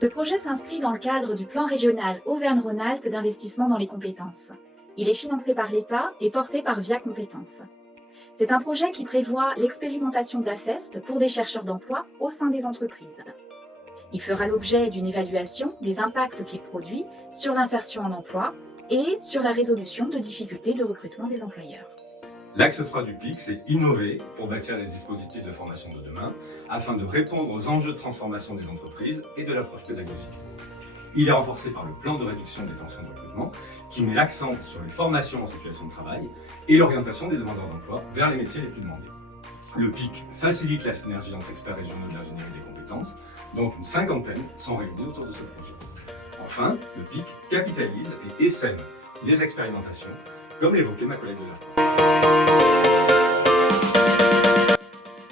Ce projet s'inscrit dans le cadre du plan régional Auvergne-Rhône-Alpes d'investissement dans les compétences. Il est financé par l'État et porté par Via Compétences. C'est un projet qui prévoit l'expérimentation d'AFEST pour des chercheurs d'emploi au sein des entreprises. Il fera l'objet d'une évaluation des impacts qu'il produit sur l'insertion en emploi et sur la résolution de difficultés de recrutement des employeurs. L'axe 3 du PIC, c'est innover pour bâtir les dispositifs de formation de demain, afin de répondre aux enjeux de transformation des entreprises et de l'approche pédagogique. Il est renforcé par le plan de réduction des tensions de recrutement, qui met l'accent sur les formations en situation de travail et l'orientation des demandeurs d'emploi vers les métiers les plus demandés. Le PIC facilite la synergie entre experts régionaux de l'ingénierie des compétences, donc une cinquantaine sont réunis autour de ce projet. Enfin, le PIC capitalise et essaime les expérimentations, comme l'évoquait ma collègue de la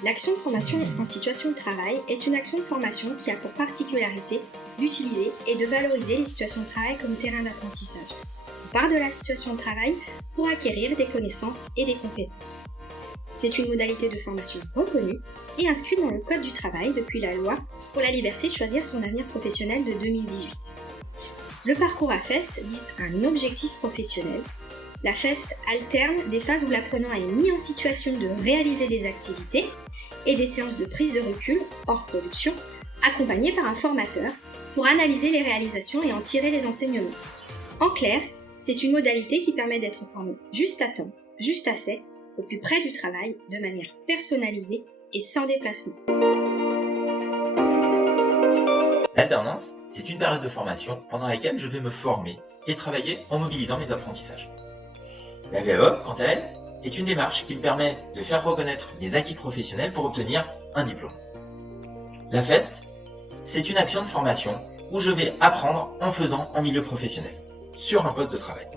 L'action de formation en situation de travail est une action de formation qui a pour particularité d'utiliser et de valoriser les situations de travail comme terrain d'apprentissage. On part de la situation de travail pour acquérir des connaissances et des compétences. C'est une modalité de formation reconnue et inscrite dans le Code du travail depuis la loi pour la liberté de choisir son avenir professionnel de 2018. Le parcours AFEST vise un objectif professionnel. L'AFEST alterne des phases où l'apprenant est mis en situation de réaliser des activités et des séances de prise de recul hors production, accompagnées par un formateur pour analyser les réalisations et en tirer les enseignements. En clair, c'est une modalité qui permet d'être formé juste à temps, juste assez, au plus près du travail, de manière personnalisée et sans déplacement. L'alternance, c'est une période de formation pendant laquelle je vais me former et travailler en mobilisant mes apprentissages. La VAE, quant à elle, est une démarche qui me permet de faire reconnaître les acquis professionnels pour obtenir un diplôme. La FEST, c'est une action de formation où je vais apprendre en faisant en milieu professionnel, sur un poste de travail.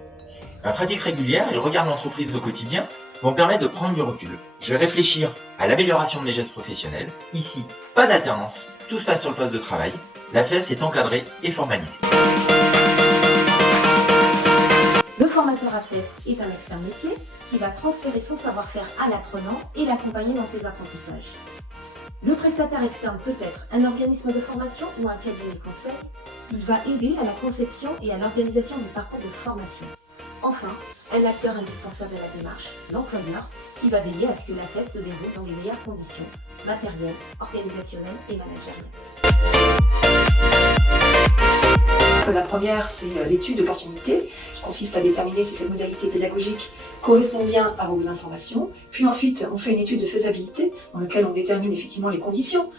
Ma pratique régulière et le regard de l'entreprise au quotidien vont me permettre de prendre du recul. Je vais réfléchir à l'amélioration de mes gestes professionnels. Ici, pas d'alternance, tout se passe sur le poste de travail. La FEST est encadrée et formalisée. Le formateur AFEST est un expert métier qui va transférer son savoir-faire à l'apprenant et l'accompagner dans ses apprentissages. Le prestataire externe peut être un organisme de formation ou un cabinet de conseil. Il va aider à la conception et à l'organisation du parcours de formation. Enfin, un acteur indispensable à la démarche, l'employeur, qui va veiller à ce que l'AFEST se déroule dans les meilleures conditions matérielles, organisationnelles et managériales. La première, c'est l'étude d'opportunité, qui consiste à déterminer si cette modalité pédagogique correspond bien à vos besoins de formation. Puis ensuite, on fait une étude de faisabilité, dans laquelle on détermine effectivement les conditions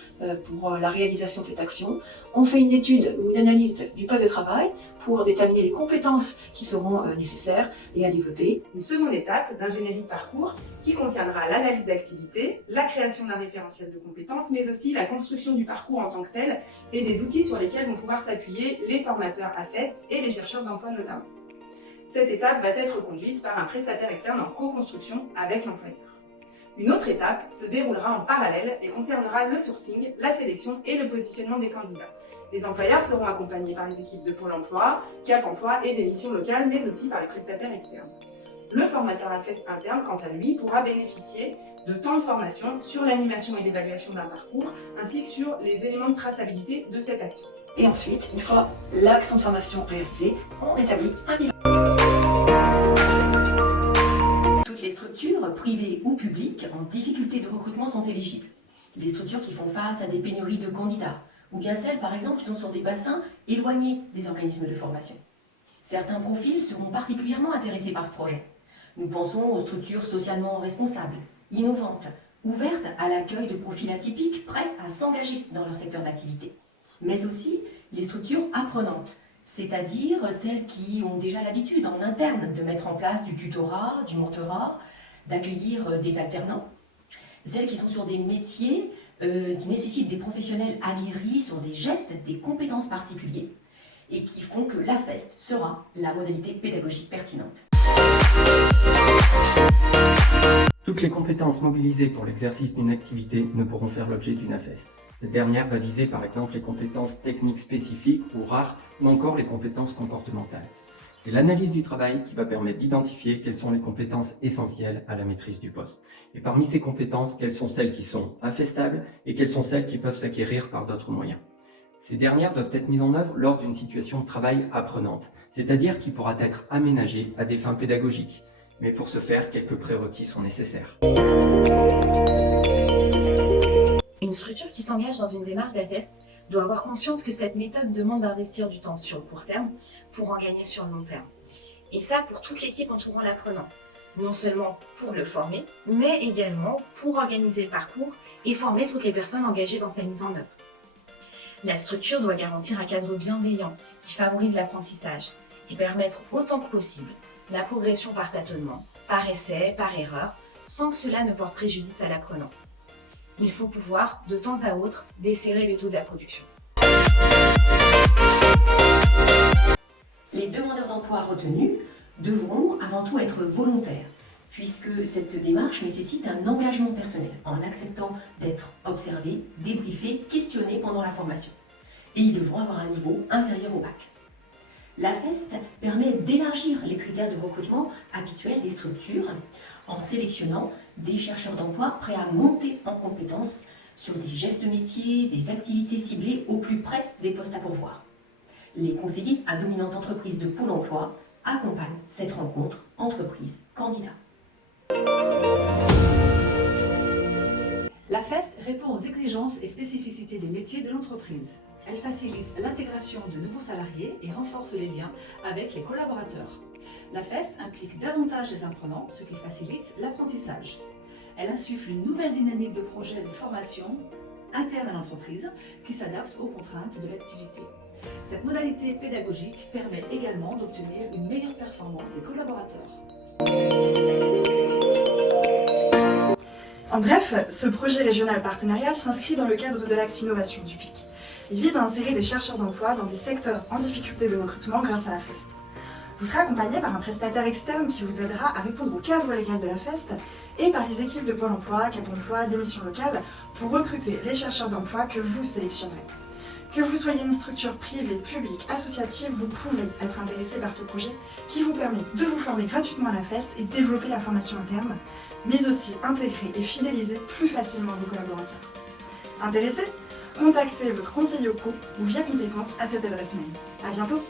pour la réalisation de cette action. On fait une étude ou une analyse du poste de travail pour déterminer les compétences qui seront nécessaires et à développer. Une seconde étape d'ingénierie de parcours qui contiendra l'analyse d'activité, la création d'un référentiel de compétences, mais aussi la construction du parcours en tant que tel et des outils sur lesquels vont pouvoir s'appuyer les formateurs AFEST et les chercheurs d'emploi notamment. Cette étape va être conduite par un prestataire externe en co-construction avec l'employeur. Une autre étape se déroulera en parallèle et concernera le sourcing, la sélection et le positionnement des candidats. Les employeurs seront accompagnés par les équipes de Pôle emploi, Cap emploi et des missions locales, mais aussi par les prestataires externes. Le formateur AFEST interne, quant à lui, pourra bénéficier de temps de formation sur l'animation et l'évaluation d'un parcours, ainsi que sur les éléments de traçabilité de cette action. Et ensuite, une fois l'action de formation réalisée, on établit un bilan. Toutes les structures, privées ou publiques, en difficulté de recrutement sont éligibles. Les structures qui font face à des pénuries de candidats, ou bien celles, par exemple, qui sont sur des bassins éloignés des organismes de formation. Certains profils seront particulièrement intéressés par ce projet. Nous pensons aux structures socialement responsables, innovantes, ouvertes à l'accueil de profils atypiques prêts à s'engager dans leur secteur d'activité. Mais aussi les structures apprenantes, c'est-à-dire celles qui ont déjà l'habitude en interne de mettre en place du tutorat, du mentorat, d'accueillir des alternants. Celles qui sont sur des métiers qui nécessitent des professionnels aguerris sur des gestes, des compétences particulières et qui font que l'AFEST sera la modalité pédagogique pertinente. Toutes les compétences mobilisées pour l'exercice d'une activité ne pourront faire l'objet d'une AFEST. Cette dernière va viser par exemple les compétences techniques spécifiques ou rares ou encore les compétences comportementales. C'est l'analyse du travail qui va permettre d'identifier quelles sont les compétences essentielles à la maîtrise du poste. Et parmi ces compétences, quelles sont celles qui sont AFEStables et quelles sont celles qui peuvent s'acquérir par d'autres moyens. Ces dernières doivent être mises en œuvre lors d'une situation de travail apprenante, c'est-à-dire qui pourra être aménagée à des fins pédagogiques. Mais pour ce faire, quelques prérequis sont nécessaires. Une structure qui s'engage dans une démarche d'AFEST doit avoir conscience que cette méthode demande d'investir du temps sur le court terme pour en gagner sur le long terme. Et ça pour toute l'équipe entourant l'apprenant. Non seulement pour le former, mais également pour organiser le parcours et former toutes les personnes engagées dans sa mise en œuvre. La structure doit garantir un cadre bienveillant qui favorise l'apprentissage et permettre autant que possible la progression par tâtonnement, par essai, par erreur, sans que cela ne porte préjudice à l'apprenant. Il faut pouvoir, de temps à autre, desserrer le taux de la production. Les demandeurs d'emploi retenus devront avant tout être volontaires, puisque cette démarche nécessite un engagement personnel, en acceptant d'être observés, débriefés, questionnés pendant la formation. Et ils devront avoir un niveau inférieur au bac. L'AFEST permet d'élargir les critères de recrutement habituels des structures en sélectionnant des chercheurs d'emploi prêts à monter en compétences sur des gestes métiers, des activités ciblées au plus près des postes à pourvoir. Les conseillers à dominante entreprise de Pôle emploi accompagnent cette rencontre entreprise-candidat. L'AFEST répond aux exigences et spécificités des métiers de l'entreprise. Elle facilite l'intégration de nouveaux salariés et renforce les liens avec les collaborateurs. L'AFEST implique davantage les apprenants, ce qui facilite l'apprentissage. Elle insuffle une nouvelle dynamique de projet de formation interne à l'entreprise qui s'adapte aux contraintes de l'activité. Cette modalité pédagogique permet également d'obtenir une meilleure performance des collaborateurs. En bref, ce projet régional partenarial s'inscrit dans le cadre de l'axe innovation du PIC. Il vise à insérer des chercheurs d'emploi dans des secteurs en difficulté de recrutement grâce à l'AFEST. Vous serez accompagné par un prestataire externe qui vous aidera à répondre au cadre légal de l'AFEST et par les équipes de Pôle emploi, Cap emploi, d'émissions locales pour recruter les chercheurs d'emploi que vous sélectionnerez. Que vous soyez une structure privée, publique, associative, vous pouvez être intéressé par ce projet qui vous permet de vous former gratuitement à l'AFEST et développer la formation interne, mais aussi intégrer et fidéliser plus facilement vos collaborateurs. Intéressé ? Contactez votre conseiller au co ou via compétences à cette adresse mail. À bientôt!